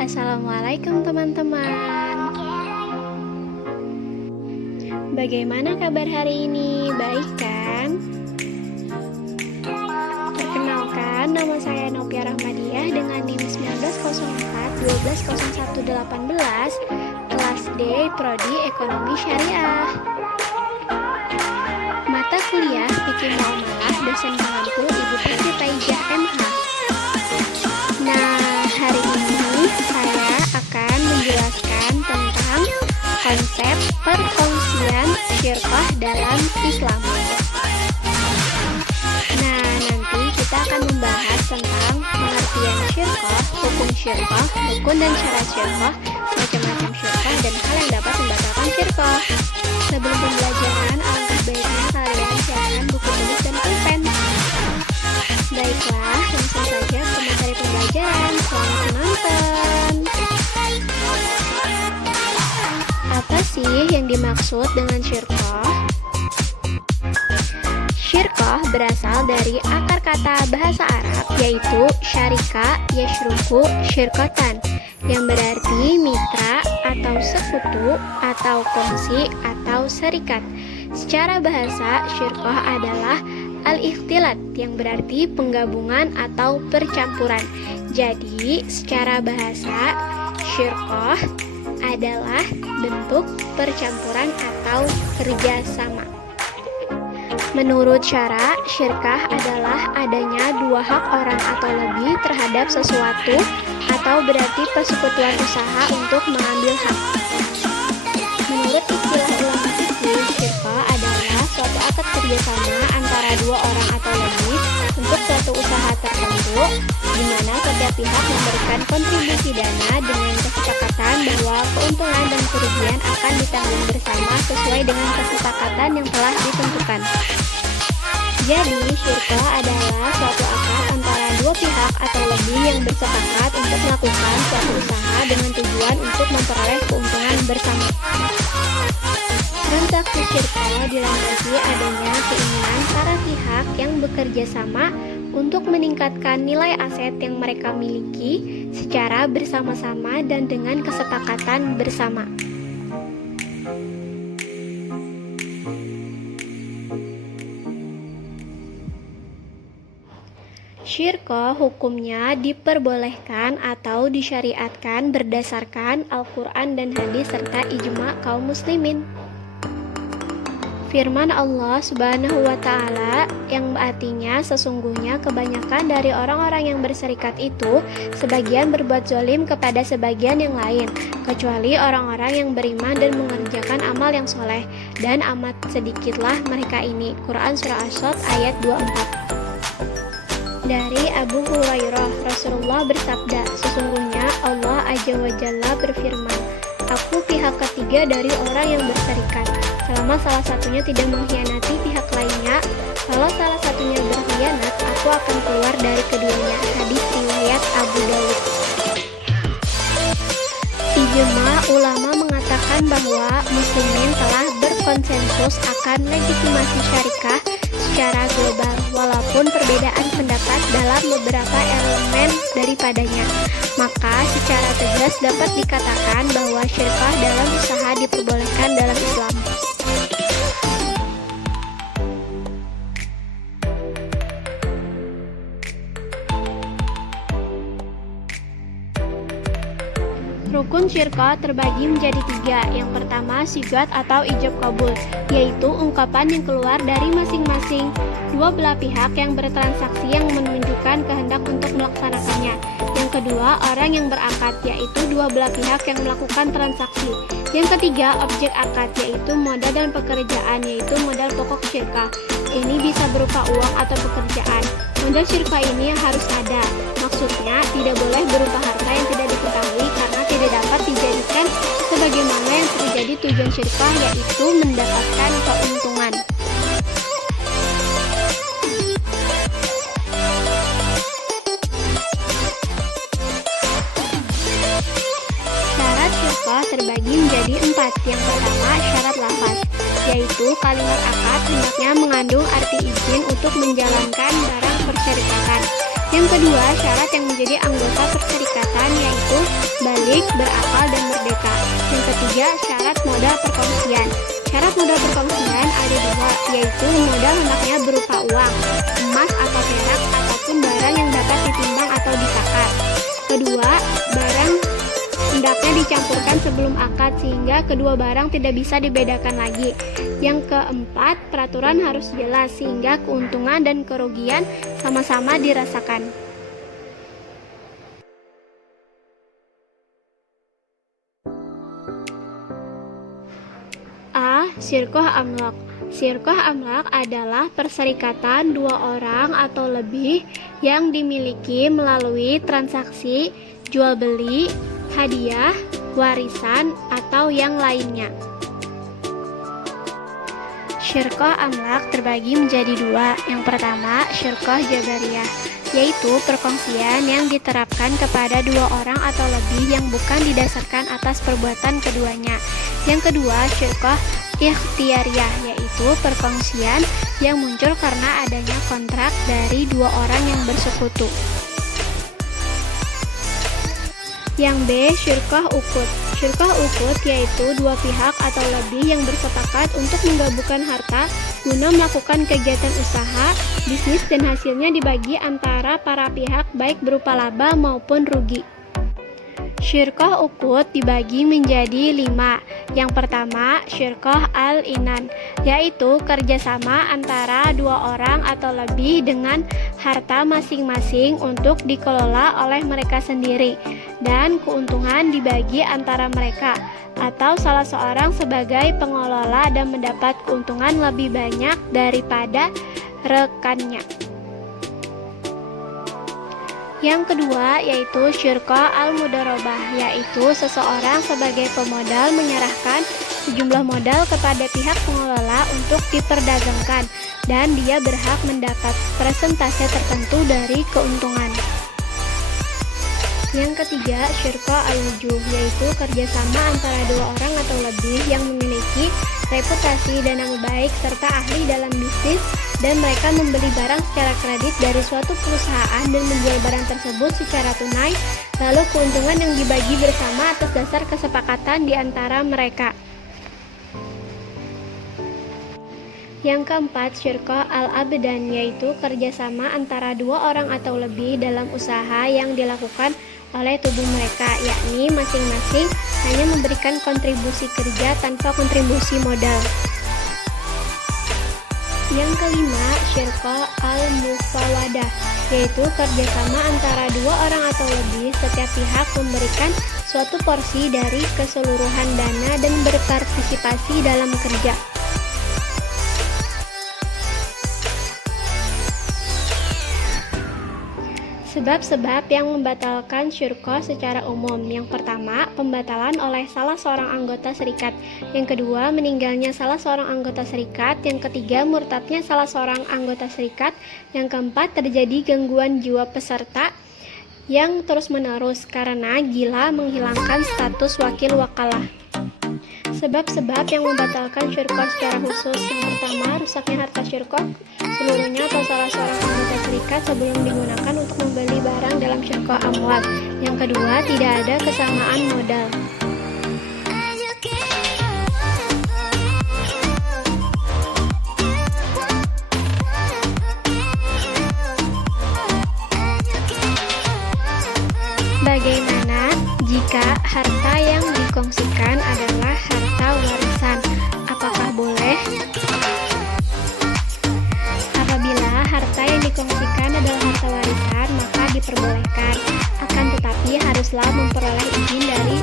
Assalamualaikum teman-teman. Bagaimana kabar hari ini? Baik kan? Perkenalkan, nama saya Nopia Rahmadiah dengan NIM 1904-120118, kelas D, Prodi Ekonomi Syariah. Mata kuliah Fikih Muamalah, dosen pengampu Ibu Putri Taijah MH. Nah, hari ini saya akan menjelaskan tentang konsep perkongsian syirkah dalam Islam. Nah, nanti kita akan membahas tentang pengertian syirkah, hukum syirkah, rukun dan syarat syirkah, macam-macam syirkah, dan hal yang dapat membatalkan syirkah. Sebelum pembelajaran, alangkah baiknya kalian siapkan buku tulis dan pulpen. Baiklah, langsung saja ke materi pembelajaran. Selamat menonton. Apa sih yang dimaksud dengan syirkah? Syirkah berasal dari akar kata bahasa Arab, yaitu syarika yashruku syirkotan, yang berarti mitra atau sekutu atau kongsi atau serikat. Secara bahasa, syirkah adalah al-ikhtilat, yang berarti penggabungan atau percampuran. Jadi, secara bahasa, syirkah adalah bentuk percampuran atau kerjasama. Menurut syara, syirkah adalah adanya dua hak orang atau lebih terhadap sesuatu, atau berarti persekutuan usaha untuk mengambil hak. Menurut istilah ulama fikih, syirkah adalah suatu akad kerjasama antara dua orang atau lebih untuk suatu usaha tertentu, di mana setiap pihak memberikan kontribusi dana dengan kesepakatan bahwa keuntungan dan kerugian akan ditanggung bersama sesuai dengan kesepakatan yang telah ditentukan. Jadi, syirkah adalah suatu akad antara dua pihak atau lebih yang bersepakat untuk melakukan suatu usaha dengan tujuan untuk memperoleh keuntungan bersama. Transaksi syirkah dilandasi adanya keinginan para pihak yang bekerja sama untuk meningkatkan nilai aset yang mereka miliki secara bersama-sama dan dengan kesepakatan bersama. Syirkah hukumnya diperbolehkan atau disyariatkan berdasarkan Al-Quran dan hadis serta ijma kaum muslimin. Firman Allah Subhanahu wa Ta'ala yang artinya sesungguhnya kebanyakan dari orang-orang yang berserikat itu sebagian berbuat zalim kepada sebagian yang lain, kecuali orang-orang yang beriman dan mengerjakan amal yang soleh, dan amat sedikitlah mereka ini. Quran Surah As-Sadd ayat 24. Dari Abu Hurairah, Rasulullah bersabda, sesungguhnya Allah Azza wa Jalla berfirman, aku pihak ketiga dari orang yang berserikat, selama salah satunya tidak mengkhianati pihak lainnya. Kalau salah satunya berkhianat, aku akan keluar dari keduanya. Hadis riwayat Abu Dawud. Ijma ulama mengatakan bahwa muslimin telah berkonsensus akan legitimasi syarikah secara global, walaupun perbedaan pendapat dalam beberapa elemen daripadanya. Maka secara tegas dapat dikatakan bahwa syirkah dalam usaha diperbolehkan dalam Islam. Rukun syirkah terbagi menjadi tiga. Yang pertama, sigat atau ijab kabul, yaitu ungkapan yang keluar dari masing-masing dua belah pihak yang bertransaksi yang menunjukkan kehendak untuk melaksanakannya. Yang kedua, orang yang berakad, yaitu dua belah pihak yang melakukan transaksi. Yang ketiga, objek akad, yaitu modal dan pekerjaan, yaitu modal pokok syirkah. Ini bisa berupa uang atau pekerjaan. Modal syirkah ini harus ada. Maksudnya, tidak boleh berupa harta yang tidak diketahui karena tidak dapat dijadikan sebagaimana yang terjadi tujuan syirkah, yaitu mendapatkan keuntungan. Syarat syirkah terbagi menjadi 4. Yang pertama, syarat lafaz, yaitu kalimat akad hendaknya mengandung arti izin untuk menjalankan barang persyarikatan. Yang kedua, syarat yang menjadi anggota persyarikatan yaitu baik, berakal, dan merdeka. Yang ketiga, syarat modal perkongsian. Syarat modal perkongsian ada dua, yaitu modal hendaknya berupa uang, emas atau perak, ataupun barang yang dapat ditimbang atau ditakar. Kedua, barang hendaknya dicampurkan sebelum akad sehingga kedua barang tidak bisa dibedakan lagi. Yang keempat, peraturan harus jelas sehingga keuntungan dan kerugian sama-sama dirasakan. A. Syirkoh amlak. Syirkoh amlak adalah perserikatan dua orang atau lebih yang dimiliki melalui transaksi jual beli, hadiah, warisan, atau yang lainnya. Syirkoh amlak terbagi menjadi dua. Yang pertama, syirkoh jabariyah, yaitu perkongsian yang diterapkan kepada dua orang atau lebih yang bukan didasarkan atas perbuatan keduanya. Yang kedua, syirkoh ikhtiyariyah, yaitu perkongsian yang muncul karena adanya kontrak dari dua orang yang bersekutu. Yang B, syirkoh ukut. Syirkoh ukut yaitu dua pihak atau lebih yang bersepakat untuk menggabungkan harta guna melakukan kegiatan usaha, bisnis, dan hasilnya dibagi antara para pihak baik berupa laba maupun rugi. Syirkoh ukut dibagi menjadi 5. Yang pertama, syirkoh al-inan, yaitu kerjasama antara dua orang atau lebih dengan harta masing-masing untuk dikelola oleh mereka sendiri dan keuntungan dibagi antara mereka, atau salah seorang sebagai pengelola dan mendapat keuntungan lebih banyak daripada rekannya. Yang kedua yaitu syirkoh al-mudharabah, yaitu seseorang sebagai pemodal menyerahkan sejumlah modal kepada pihak pengelola untuk diperdagangkan dan dia berhak mendapat persentase tertentu dari keuntungan. Yang ketiga, syirkoh al-wujuh, yaitu kerjasama antara dua orang atau lebih yang memiliki reputasi dan nama baik serta ahli dalam bisnis dan mereka membeli barang secara kredit dari suatu perusahaan dan menjual barang tersebut secara tunai, lalu keuntungan yang dibagi bersama atas dasar kesepakatan di antara mereka. Yang keempat, syirkoh al-abdan, yaitu kerjasama antara dua orang atau lebih dalam usaha yang dilakukan oleh tubuh mereka, yakni masing-masing hanya memberikan kontribusi kerja tanpa kontribusi modal. Yang kelima, syirkoh al-mufawadah, yaitu kerjasama antara dua orang atau lebih, setiap pihak memberikan suatu porsi dari keseluruhan dana dan berpartisipasi dalam kerja. Sebab-sebab yang membatalkan syirkoh secara umum. Yang pertama, pembatalan oleh salah seorang anggota serikat. Yang kedua, meninggalnya salah seorang anggota serikat. Yang ketiga, murtadnya salah seorang anggota serikat. Yang keempat, terjadi gangguan jiwa peserta yang terus-menerus karena gila menghilangkan status wakil wakalah. Sebab-sebab yang membatalkan syirkoh secara khusus. Yang pertama, rusaknya harta syirkoh seluruhnya atau salah seorang anggota serikat sebelum digunakan untuk membeli barang dalam syirkoh amwal. Yang kedua, tidak ada kesamaan modal. Bagaimana jika harta yang dikongsikan adalah harta warisan? Apakah boleh? Apabila harta yang dikongsikan adalah harta warisan, maka diperbolehkan. Akan tetapi haruslah memperoleh izin dari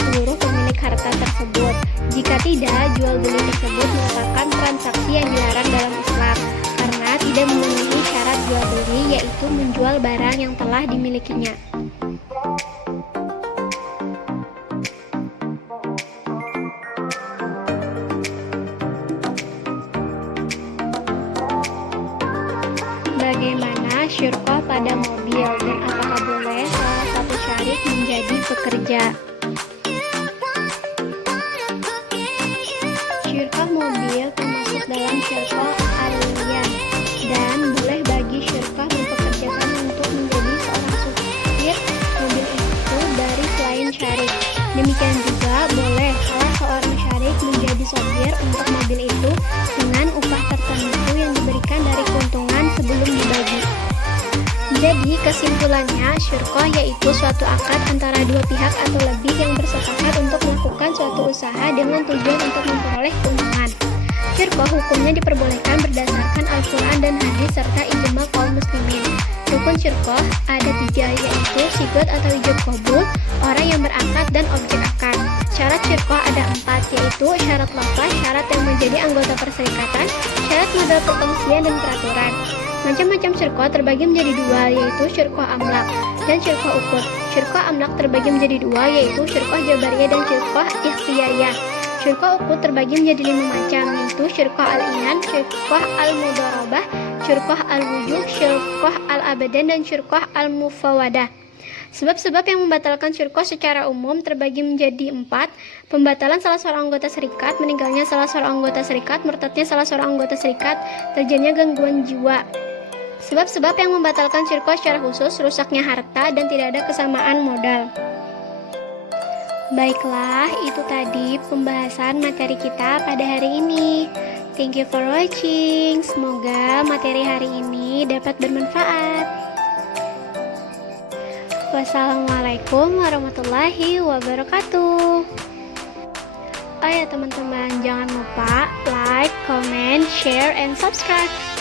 seluruh pemilik harta tersebut. Jika tidak, jual beli tersebut merupakan transaksi yang dilarang dalam Islam karena tidak memenuhi syarat jual beli, yaitu menjual barang yang telah dimilikinya. Bagaimana syirkoh pada mobil dan apakah boleh salah satu syarik menjadi pekerja? Syirkoh mobil termasuk dalam syirkoh aliyah dan boleh bagi syirkoh mempekerjakan untuk menjadi seorang supir mobil itu dari selain syarik. Kesimpulannya, syirkoh yaitu suatu akad antara dua pihak atau lebih yang bersepakat untuk melakukan suatu usaha dengan tujuan untuk memperoleh keuntungan. Syirkoh hukumnya diperbolehkan berdasarkan Al-Quran dan hadis serta ijma kaum muslimin. Rukun syirkoh ada 3, yaitu sigot atau ijab qabul, orang yang berakad, dan objek akad. Syarat syirkoh ada 4, yaitu syarat lafaz, syarat yang menjadi anggota perserikatan, syarat modal perkongsian, dan peraturan. Macam-macam syirkoh terbagi menjadi 2, yaitu syirkoh amlak dan syirkoh uqud. Syirkoh amlak terbagi menjadi 2, yaitu syirkoh jabariyah dan syirkoh ikhtiyariyah. Syirkoh uqud terbagi menjadi 5 macam, yaitu syirkoh al-inan, syirkoh al-mudharabah, syirkoh al-wujuh, syirkoh al-abadan, dan syirkoh al-mufawadah. Sebab-sebab yang membatalkan syirkoh secara umum terbagi menjadi 4. Pembatalan salah seorang anggota serikat, meninggalnya salah seorang anggota serikat, murtadnya salah seorang anggota serikat, terjadinya gangguan jiwa. Sebab-sebab yang membatalkan syirkoh secara khusus, rusaknya harta, dan tidak ada kesamaan modal. Baiklah, itu tadi pembahasan materi kita pada hari ini. Thank you for watching. Semoga materi hari ini dapat bermanfaat. Wassalamualaikum warahmatullahi wabarakatuh. Oh ya teman-teman, jangan lupa like, comment, share, and subscribe.